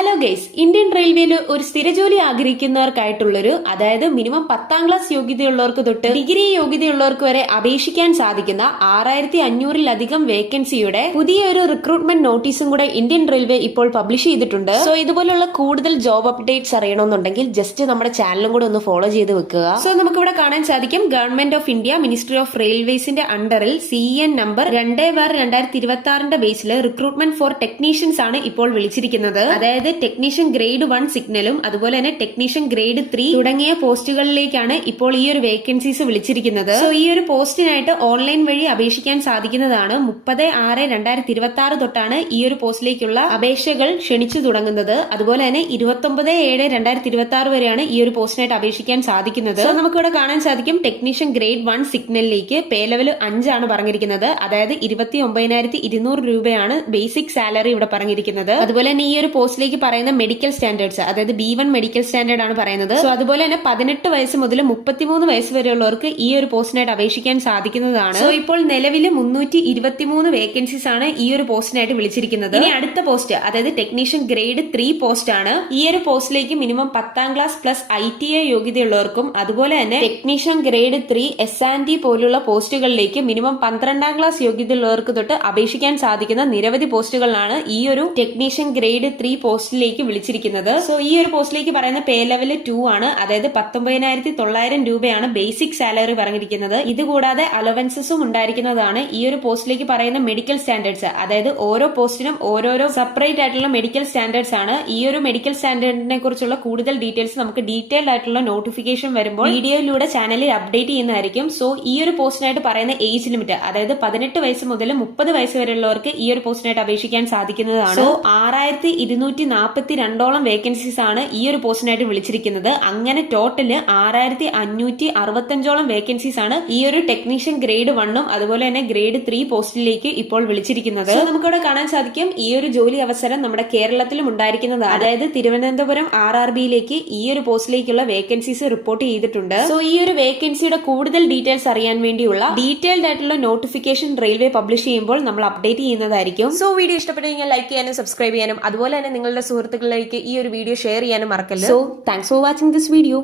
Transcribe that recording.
Hello guys, Indian റെയിൽവേയിൽ ഒരു സ്ഥിരജോലി ആഗ്രഹിക്കുന്നവർക്കായിട്ടുള്ളൊരു അതായത് മിനിമം 10ാം ക്ലാസ് യോഗ്യതയുള്ളവർക്ക് തൊട്ട് ഡിഗ്രി യോഗ്യതയുള്ളവർക്ക് വരെ അപേക്ഷിക്കാൻ സാധിക്കുന്ന 6500-ലധികം വേക്കൻസിയുടെ പുതിയൊരു റിക്രൂട്ട്മെന്റ് നോട്ടീസും കൂടെ ഇന്ത്യൻ റെയിൽവേ ഇപ്പോൾ പബ്ലിഷ് ചെയ്തിട്ടുണ്ട്. സോ ഇതുപോലുള്ള കൂടുതൽ ജോബ് അപ്ഡേറ്റ്സ് അറിയണമെന്നുണ്ടെങ്കിൽ ജസ്റ്റ് നമ്മുടെ ചാനലും കൂടെ ഒന്ന് ഫോളോ ചെയ്ത് വെക്കുക. സോ നമുക്കിവിടെ കാണാൻ സാധിക്കും, government of India ministry of റെയിൽവേസിന്റെ അണ്ടറിൽ CN നമ്പർ 2/2026 ബേസിൽ റിക്രൂട്ട്മെന്റ് ഫോർ ടെക്നീഷ്യൻസ് ആണ് ഇപ്പോൾ വിളിച്ചിരിക്കുന്നത്. അതായത് ടെക്നീഷ്യൻ ഗ്രേഡ് 1 സിഗ്നലും അതുപോലെ തന്നെ ടെക്നീഷ്യൻ ഗ്രേഡ് 3 തുടങ്ങിയ പോസ്റ്റുകളിലേക്കാണ് ഇപ്പോൾ ഈ ഒരു വേക്കൻസീസ് വിളിച്ചിരിക്കുന്നത്. സോ ഈ ഒരു പോസ്റ്റിനായിട്ട് ഓൺലൈൻ വഴി അപേക്ഷിക്കാൻ സാധിക്കുന്നതാണ്. 30/6/2026 തൊട്ടാണ് ഈ ഒരു പോസ്റ്റിലേക്കുള്ള അപേക്ഷകൾ ക്ഷണിച്ചു തുടങ്ങുന്നത്. അതുപോലെ തന്നെ 29/7/2026 വരെയാണ് ഈ ഒരു പോസ്റ്റിനായിട്ട് അപേക്ഷിക്കാൻ സാധിക്കുന്നത്. സോ നമുക്കിവിടെ കാണാൻ സാധിക്കും, ടെക്നീഷ്യൻ ഗ്രേഡ് 1 സിഗ്നലിലേക്ക് പേ ലെവൽ 5 ആണ് പറഞ്ഞിരിക്കുന്നത്. അതായത് 29,200 രൂപയാണ് ബേസിക് സാലറി ഇവിടെ പറഞ്ഞിരിക്കുന്നത്. അതുപോലെ തന്നെ ഈ ഒരു പോസ്റ്റിലേക്ക് പറയുന്ന മെഡിക്കൽ സ്റ്റാൻഡേർഡ്സ്, അതായത് B1 മെഡിക്കൽ സ്റ്റാൻഡേർഡ് ആണ് പറയുന്നത്. സോ അതുപോലെ തന്നെ 18 വയസ്സ് മുതൽ 33 വയസ്സ് വരെയുള്ളവർക്ക് ഈ ഒരു പോസ്റ്റിനായിട്ട് അപേക്ഷിക്കാൻ സാധിക്കുന്നതാണ്. സോ ഇപ്പോൾ നിലവിൽ 323 വേക്കൻസീസ് ആണ് ഈ ഒരു പോസ്റ്റിനായിട്ട് വിളിച്ചിരിക്കുന്നത്. ഇനി അടുത്ത പോസ്റ്റ്, അതായത് ടെക്നീഷ്യൻ ഗ്രേഡ് 3 പോസ്റ്റ് ആണ്. ഈ ഒരു പോസ്റ്റിലേക്ക് മിനിമം 10ാം ക്ലാസ് പ്ലസ് ITI യോഗ്യതയുള്ളവർക്കും അതുപോലെ തന്നെ ടെക്നീഷ്യൻ ഗ്രേഡ് 3 S&T പോലുള്ള പോസ്റ്റുകളിലേക്ക് മിനിമം 12ാം ക്ലാസ് യോഗ്യതയുള്ളവർക്ക് തൊട്ട് അപേക്ഷിക്കാൻ സാധിക്കുന്ന നിരവധി പോസ്റ്റുകളാണ് ഈ ഒരു ടെക്നീഷ്യൻ ഗ്രേഡ് 3 പോസ്റ്റിലേക്ക് വിളിച്ചിരിക്കുന്നത്. സോ ഈ ഒരു പോസ്റ്റിലേക്ക് പറയുന്ന പേ ലെവൽ 2 ആണ്. അതായത് 19,900 രൂപയാണ് ബേസിക് സാലറി പറഞ്ഞിരിക്കുന്നത്. ഇതുകൂടാതെ അലവൻസസും ഉണ്ടായിരിക്കുന്നതാണ്. ഈ ഒരു പോസ്റ്റിലേക്ക് പറയുന്ന മെഡിക്കൽ സ്റ്റാൻഡേർഡ്സ്, അതായത് ഓരോ പോസ്റ്റിനും ഓരോരോ സെപ്പറേറ്റ് ആയിട്ടുള്ള മെഡിക്കൽ സ്റ്റാൻഡേർഡ്സ് ആണ്. ഈ ഒരു മെഡിക്കൽ സ്റ്റാൻഡേർഡിനെ കുറിച്ചുള്ള കൂടുതൽ ഡീറ്റെയിൽസ് നമുക്ക് ഡീറ്റെയിൽഡ് ആയിട്ടുള്ള നോട്ടിഫിക്കേഷൻ വരുമ്പോൾ വീഡിയോയിലൂടെ ചാനലിൽ അപ്ഡേറ്റ് ചെയ്യുന്നതായിരിക്കും. സോ ഈ ഒരു പോസ്റ്റിനായിട്ട് പറയുന്ന ഏജ് ലിമിറ്റ്, അതായത് 18 വയസ്സ് മുതൽ 30 വയസ്സ് വരെയുള്ളവർക്ക് ഈ ഒരു പോസ്റ്റിനായിട്ട് അപേക്ഷിക്കാൻ സാധിക്കുന്നതാണ്. സോ 6242 വേക്കൻസീസ് ആണ് ഈ ഒരു പോസ്റ്റിനായിട്ട് വിളിച്ചിരിക്കുന്നത്. അങ്ങനെ ടോട്ടല് 6565 വേക്കൻസീസ് ആണ് ഈ ഒരു ടെക്നീഷ്യൻ ഗ്രേഡ് 1ഉം അതുപോലെ തന്നെ ഗ്രേഡ് 3 പോസ്റ്റിലേക്ക് ഇപ്പോൾ വിളിച്ചിരിക്കുന്നത്. നമുക്കിവിടെ കാണാൻ സാധിക്കും, ഈ ഒരു ജോലി അവസരം നമ്മുടെ കേരളത്തിലും ഉണ്ടായിരിക്കുന്നതാണ്. അതായത് തിരുവനന്തപുരം RRBയിലേക്ക് ഈ ഒരു പോസ്റ്റിലേക്കുള്ള വേക്കൻസീസ് റിപ്പോർട്ട് ചെയ്തിട്ടുണ്ട്. സോ ഈ ഒരു വേക്കൻസിയുടെ കൂടുതൽ ഡീറ്റെയിൽസ് അറിയാൻ വേണ്ടിയുള്ള ഡീറ്റെയിൽഡ് ആയിട്ടുള്ള നോട്ടിഫിക്കേഷൻ റെയിൽവേ പബ്ലിഷ് ചെയ്യുമ്പോൾ നമ്മൾ അപ്ഡേറ്റ് ചെയ്യുന്നതായിരിക്കും. സോ വീഡിയോ ഇഷ്ടപ്പെട്ടെങ്കിൽ ലൈക്ക് ചെയ്യാനും സബ്സ്ക്രൈബ് ചെയ്യാനും അതുപോലെ തന്നെ നിങ്ങളുടെ സുഹൃത്തുക്കളിലേക്ക് ഈ ഒരു വീഡിയോ ഷെയർ ചെയ്യാനും മറക്കല്ല. So thanks for watching this video.